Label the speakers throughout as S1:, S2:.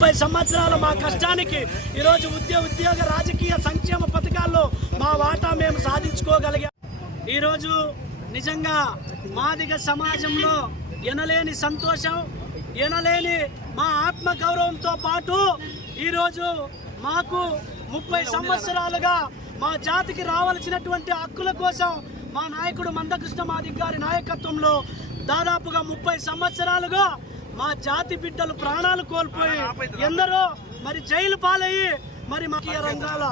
S1: ముప్పై సంవత్సరాల మా కష్టానికి ఈరోజు ఉద్యోగ ఉద్యోగ రాజకీయ సంక్షేమ పథకాల్లో మా వాటా మేము సాధించుకోగలిగాం. ఈరోజు నిజంగా మాదిగ సమాజంలో ఎనలేని సంతోషం ఎనలేని మా ఆత్మ గౌరవంతో పాటు ఈరోజు మాకు ముప్పై సంవత్సరాలుగా మా జాతికి రావాల్సినటువంటి హక్కుల కోసం మా నాయకుడు మందకృష్ణ మాదిగ్ గారి నాయకత్వంలో దాదాపుగా ముప్పై సంవత్సరాలుగా మా జాతి బిడ్డలు ప్రాణాలు కోల్పోయి ఎందరో మరి జైలు పాలయ్యి మరి మా రంగాల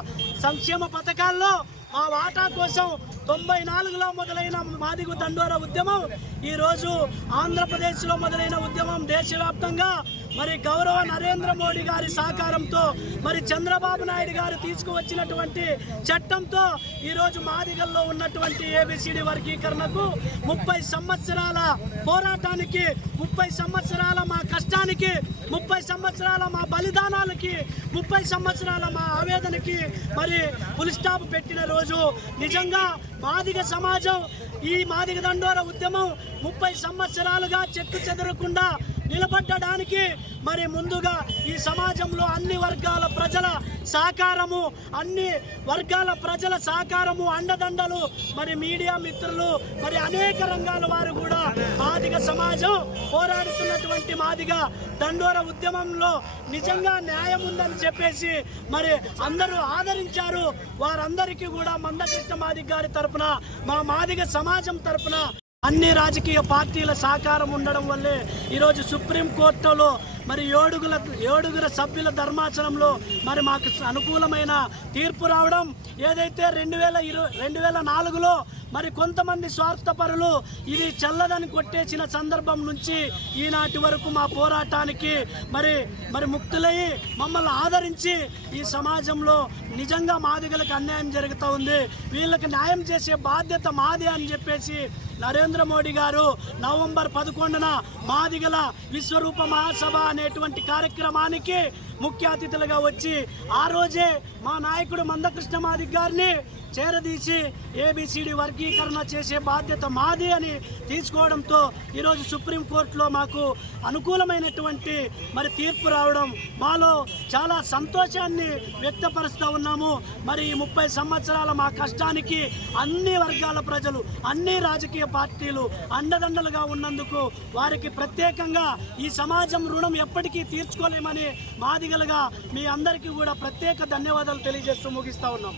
S1: సంక్షేమ పథకాల్లో మా వాటా కోసం తొంభై నాలుగులో మొదలైన మాదిగు దండోర ఉద్యమం ఈరోజు ఆంధ్రప్రదేశ్లో మొదలైన ఉద్యమం దేశవ్యాప్తంగా మరి గౌరవ నరేంద్ర మోడీ గారి సహకారంతో మరి చంద్రబాబు నాయుడు గారు తీసుకువచ్చినటువంటి చట్టంతో ఈరోజు మాదిగల్లో ఉన్నటువంటి ఏబిసిడి వర్గీకరణకు ముప్పై సంవత్సరాల పోరాటానికి ముప్పై సంవత్సరాల మా కష్టానికి ముప్పై సంవత్సరాల మా బలిదానాలకి ముప్పై సంవత్సరాల మా ఆవేదనకి మరి పులి స్టాప్ పెట్టిన రోజు నిజంగా మాదిగ సమాజం ఈ మాదిగ దండోర ఉద్యమం ముప్పై సంవత్సరాలుగా చెక్కు చెదరకుండా నిలబడ్డడానికి మరి ముందుగా ఈ సమాజంలో అన్ని వర్గాల ప్రజల సహకారము అన్ని వర్గాల ప్రజల సహకారము అండదండలు మరి మీడియా మిత్రులు మరి అనేక రంగాల వారు కూడా మాదిగ సమాజం పోరాడుతున్నటువంటి మాదిగ దండోర ఉద్యమంలో నిజంగా న్యాయం ఉందని చెప్పేసి మరి అందరూ ఆదరించారు. వారందరికీ కూడా మందకృష్ణ మాదిగ గారి తరపున మా మాదిగ సమాజం తరపున అన్ని రాజకీయ పార్టీల సహకారం ఉండడం వల్లే ఈరోజు సుప్రీం కోర్టులో మరి ఏడుగుల ఏడుగుల సభ్యుల ధర్మాచలంలో మరి మాకు అనుకూలమైన తీర్పు రావడం ఏదైతే రెండు వేల ఇరవై రెండు వేల నాలుగులో మరి కొంతమంది స్వార్థపరులు ఇది చల్లదని కొట్టేసిన సందర్భం నుంచి ఈనాటి వరకు మా పోరాటానికి మరి మరి ముక్తులయ్యి మమ్మల్ని ఆదరించి ఈ సమాజంలో నిజంగా మాదిగలకు అన్యాయం జరుగుతూ ఉంది. వీళ్ళకి న్యాయం చేసే బాధ్యత మాది అని చెప్పేసి నరేంద్ర మోడీ గారు నవంబర్ పదకొండున మాదిగల విశ్వరూప మహాసభ అనేటువంటి కార్యక్రమానికి ముఖ్య అతిథులుగా వచ్చి ఆ రోజే మా నాయకుడు మందకృష్ణ మాదిగ్ గారిని చేరదీసి ఏబిసిడి వర్గీకరణ చేసే బాధ్యత మాది అని తీసుకోవడంతో ఈరోజు సుప్రీంకోర్టులో మాకు అనుకూలమైనటువంటి మరి తీర్పు రావడం మాలో చాలా సంతోషాన్ని వ్యక్తపరుస్తూ ఉన్నాము. మరి ఈ ముప్పై సంవత్సరాల మా కష్టానికి అన్ని వర్గాల ప్రజలు అన్ని రాజకీయ పార్టీలు అండదండలుగా ఉన్నందుకు వారికి ప్రత్యేకంగా ఈ సమాజం రుణం ఎప్పటికీ తీర్చుకోలేమని మాదిగలుగా మీ అందరికీ కూడా ప్రత్యేక ధన్యవాదాలు తెలియజేస్తూ ముగిస్తా ఉన్నాం.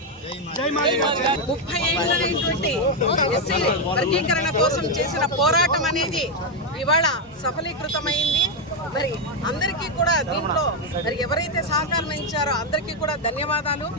S1: జై మాదిగ.
S2: ముప్పై ఏళ్ళైనటువంటి ఎస్సీ వర్గీకరణ కోసం చేసిన పోరాటం అనేది ఇవాళ సఫలీకృతమైంది. మరి అందరికీ కూడా దీంట్లో మరి ఎవరైతే సహకారం ఇచ్చారో అందరికీ కూడా ధన్యవాదాలు.